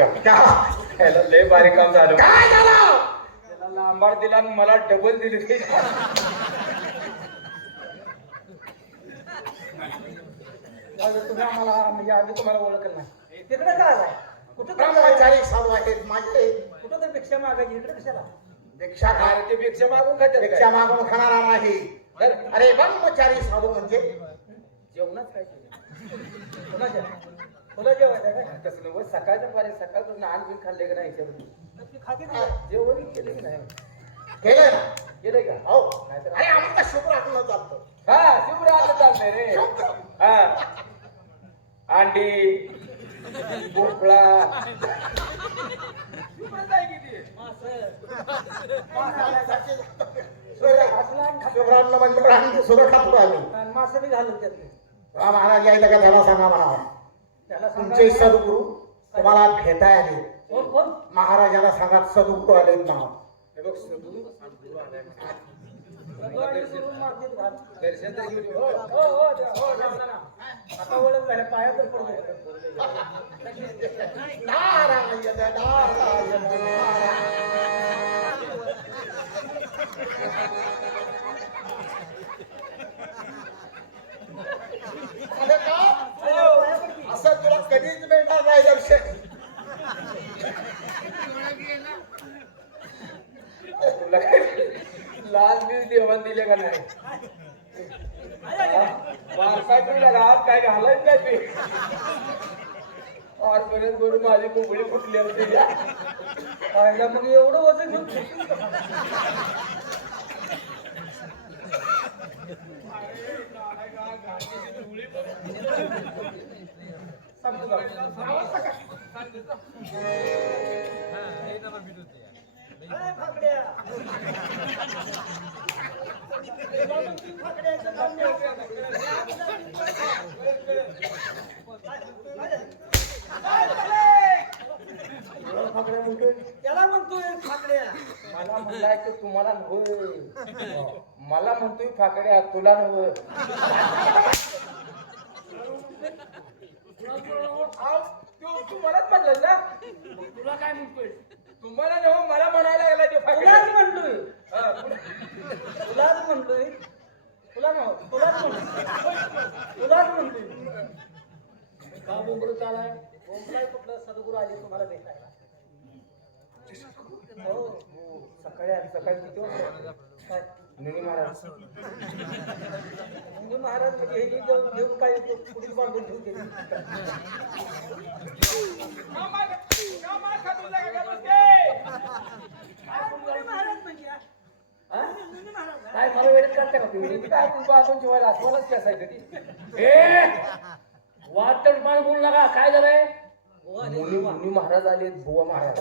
ह्याला लय बारीक काम झालं. काय झालं? त्याला लांबाड दिला आणि मला डबल दिली. तुम्ही आम्हाला म्हणजे आम्ही तुम्हाला ओळखलं नाही. तिकडे काय आलाय? कुठं ब्रह्मचारी साधू आहेत माझे. कुठं तर भिक्षा मागायची इकडे कशाला? भिक्षा खा अरे ते भिक्षा मागून खाते भिक्षा मागून खाणारा नाही. अरे ब्रह्मचारी साधू म्हणजे? जेवणाच काय तुला जेवायचं काय कसं नव्हतं सकाळच्या पारी सकाळपासून आण बिन खाल्ले का नाही विचारून खाते ना. जेवण केले की नाही? केलंय ना? केलंय का? हो. नाहीतर- अरे आम्हाला शुक्र आठवलं चालतं. हा शिवरात्र चाललंय रे. हा. अंडी भोपळा? शुक्रान्न म्हणजे प्राणी खातो आम्ही. आणि मासं बी घालून त्यातले. हा महाराज यायला का त्याला सांगा म्हणा त्याला तुमचे सद्गुरू तुम्हाला भेटाय आले महाराजाला सांगा सद्गुरू आलेत म्हणा. हे बघ सगळं सगळं करून मातीत घाल. दर्शन तर घेऊन ये. हो हो हो द्या, हो द्या, द्या ना. आता ओळख झाल्या पाया तर पडू नारायण नारायण नारायण अरे का? असं तुला कधीच मिळणार नाही दर्शन. तुला लाल बीज देवान दिले का नाही? वारसाय तुला राहत काय घालायच नाही ते? आजपर्यंत करून माझी कोंबडी फुटली होती पाहिला मग एवढं वजन घेऊन खेचून का? सांगतो जाऊ. ए, फाकड्या. म्हणतोय त्याला म्हणतोय फाकड्या मला म्हणलाय तर तुम्हाला नव्हे मला म्हणतोय फाकड्या तुला नव्हे आव, त्यो तुम्हालाच म्हणलं ना तुला काय म्हणतोय? तुम्हाला नव्हे मला म्हणायला लागला ते तुलाच म्हणतोय. तुला- तुलाच म्हणतोय. तुला नव्ह तुलाच म्हणतोय. तुलाच म्हणतोय. का बोंबडत आलाय बोंबलाय कुठलं? सदगुरू आले तुम्हाला भेटायला. हो. हो, सकाळी सकाळी किती वाजता? काय नेहमी महाराज म्हणजे महाराज म्हणजे हे जाऊन घेऊन काय पुढील मागून ठेवून गेली काय मला वेळेत करता का तुम्ही? काय तुमचं आपण जेवायला अस्वलच असायचं ती? ए! वाटत मला बोलू नका. काय झालंय? मुनी मुनी महाराज आले बुवा महाराज.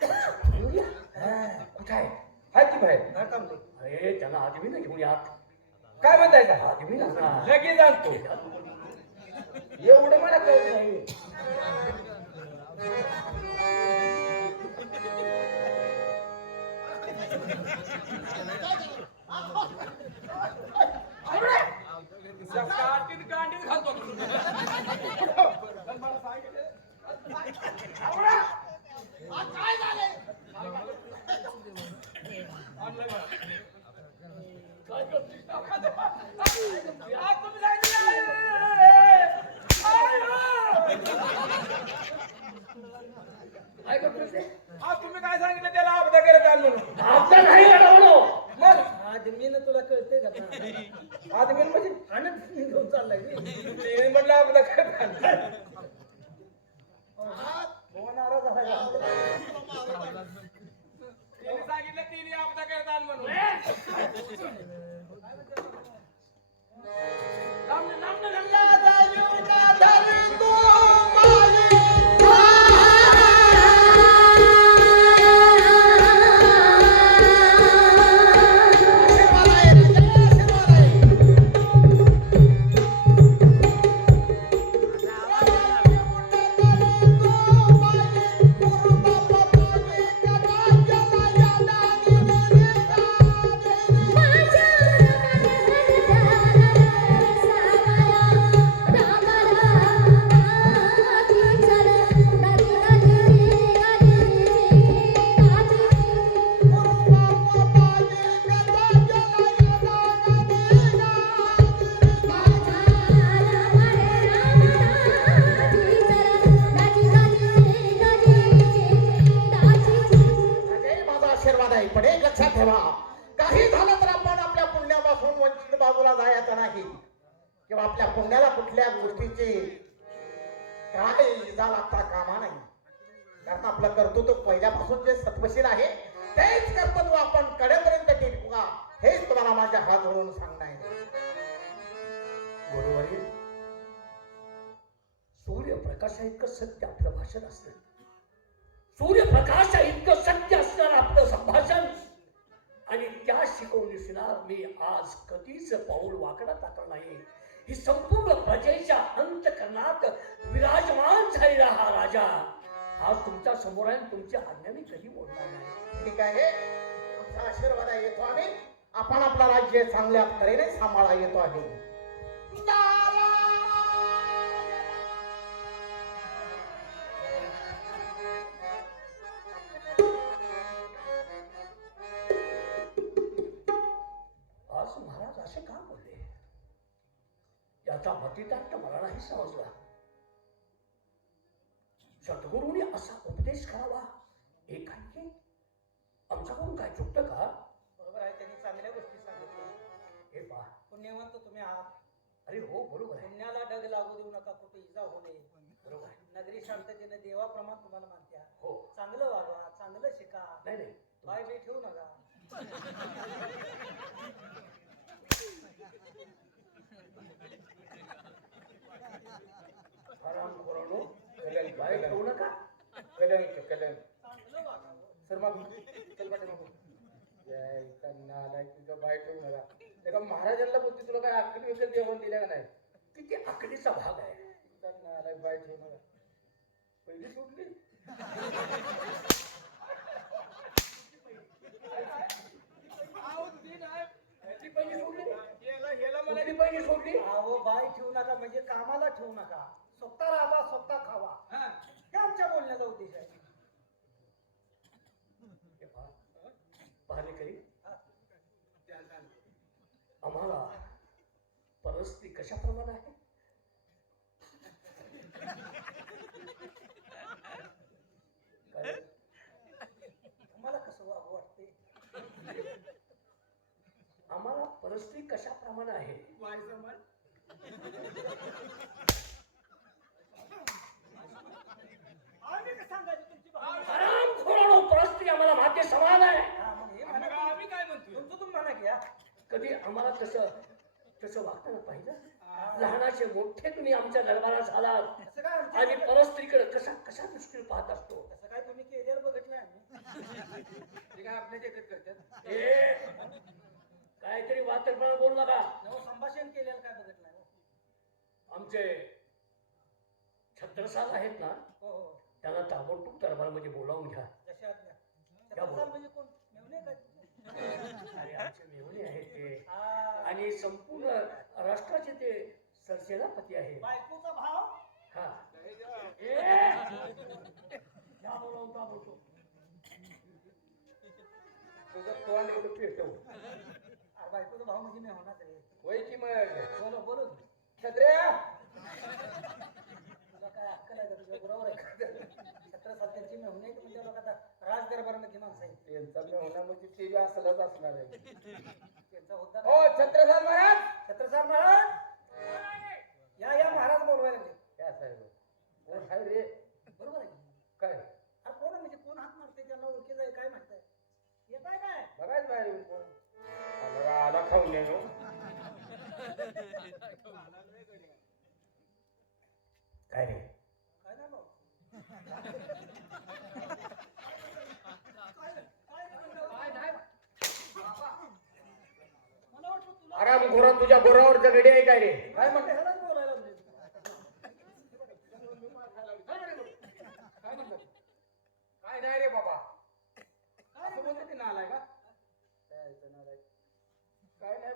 हा, कुठं आहे? हाय की बाहेर. काय थांबले अरे त्याला आदमी ना घेऊन यात. काय म्हणताय आदमी ना लगेच आणतो. एवढं मला कळत नाही. काय करतोय तुम्ही काय सांगितलं? त्याला अपघात करत म्हणून आपलं नाही अडवलं. मग? आदमीनं तुला कळतंय का? आदमी म्हणजे आनंद घेऊन चाललाय. ते म्हणलं अपघात करत बुवा नाराज झाला. सांगितलं तिने अपघात करत आण म्हणून. आशीर्वाद आहे. पण एक लक्षात ठेवा काही झालं तर आपण आपल्या पुण्यापासून वंचित बाजूला जायचं नाही. किंवा आपल्या पुण्याला कुठल्या गोष्टीची काय इजा लागता कामा नाही. कारण आपलं कर्तृत्व पहिल्यापासून जे सत्वशील आहे तेच कर्तृत्व आपण कडेपर्यंत टिकवा हेच तुम्हाला माझ्या हात जोडून सांगणार आहे. गुरुवारी सूर्यप्रकाशा इतकं सत्य आपलं भाषण असतं. सूर्यप्रकाश इतकं सत्य असणार आपलं संभाषण. आणि त्या शिकवणीसला मी आज कधीच पाऊल वाकडा टाकणार नाही. ही संपूर्ण प्रजेच्या अंतकरणात विराजमान झालेला हा राजा. आज तुमच्यासमोर आहे तुमच्या आज्ञाने कधी बोलणार नाही. ठीक आहे. तुमचा आशीर्वाद येतो आम्ही. आपण आपला राज्य चांगल्या तऱ्हेने सांभाळा येतो आहे मतितार्थ मला नाही समजला. सद्गुरूंनी असा उपदेश करावा. हे काय हे? आमच्याकडून काय चुकतं का? बरोबर आहे त्यांनी चांगल्या गोष्टी सांगितल्या. हे पहा. पुण्यवंत तुम्ही आहात. अरे हो बरोबर आहे. पुण्याला डग लागू देऊ नका कुठे इजा होऊ नये. बरोबर नगरी शांततेने देवाप्रमाण तुम्हाला मानत्या. हो. चांगलं वागा चांगलं शिका. नाही नाही. बाय बी ठेवू नका. आराम खोरानो बाय ठेवू नका कलंक कलंक चांगलं सर मग चल पाठी मग जय त्यांना आलाय तुझं बाय ठेवू नका एका महाराजांना बोलते तुला काय अक्कल विकत देऊन दिल्या का नाही किती आकडीचा भाग आहे पहिली सुटली पहिली सोडली याला मला पहिली सोडली अहो बाय ठेवू नका म्हणजे कामाला ठेवू नका. स्वतः राहा स्वतः खावा. हा. हे आमच्या बोलण्याचा उद्देश आहे. हे पहा. आम्हाला परिस्थिती कशा प्रमाणे आहे? काय? तुम्हाला कसं वागू वाटते? आम्हाला परिस्थिती कशा प्रमाणे आहे? वाय समान आम्ही काय सांगायचं तुमची भावना? आराम खोरानो परिस्थिती आम्हाला माते समान आहे. की- आम्ही काय म्हणतोय? तुमचं तुम्ही म्हणा घ्या कधी आम्हाला तसं तसं वागताना पाहिलं? लहानाचे मोठे तुम्ही आमच्या दरबारात झालात. आणि परिस्थितीकडे कशा कशा दृष्टीने पाहत असतो? असं काय तुम्ही केलेलं बघितलं आम्ही. ते काय आपल्या करतात? ए काहीतरी वातरपणा बोलू नका. नवं संभाषण केलेलं काय बघितलं नाही हो. आमचे छत्रसाल आहेत ना हो हो. त्यांना ताबडतोब दरबारमध्ये बोलावून घ्या. म्हणजे कोण? मेवणे अरे आमचे आहेत ते. आणि संपूर्ण राष्ट्राचे ते सरसेनापती आहे बायकोचा भाव? हा. ए! त्या बोलावून ताबडतोब. तुझं तोंड एवढं पेटव. अरे बायकोचा भाव म्हणजे मी होणार रे वय की मग बोलो बोलो. छत्र्या तुला काय अक्कल आहे का तुझ्या बरोबर आहे. छत्रसाल त्यांची मेहुणे आहेत म्हणजे लोक आता राज दरबारामध्ये माणसं आहेत? त्यांचा मेहुणा म्हणजे ते बी असलंच असणार आहे. त्यांचा होता हो छत्रसाल महाराज! छत्रसाल महाराज! या या महाराज बोलवायला लागले. काय साहेब. कोण हाय रे. बरोबर आहे. काय? अरे कोण आहे म्हणजे कोण हात मारते त्यांना ओळखी जाईल काय आहे? येत आहे काय? बघायच बाहेर येऊन कोण? आला आला खाऊन ये. काय रे काय नाही भाऊ मला वाटलं तुला आराम घोरा तुझ्या गोरावरचं गडी आहे काय रे काय म्हणते? काय नाही रे बाबा. काय असं बोलते ते नालाय का काय नाही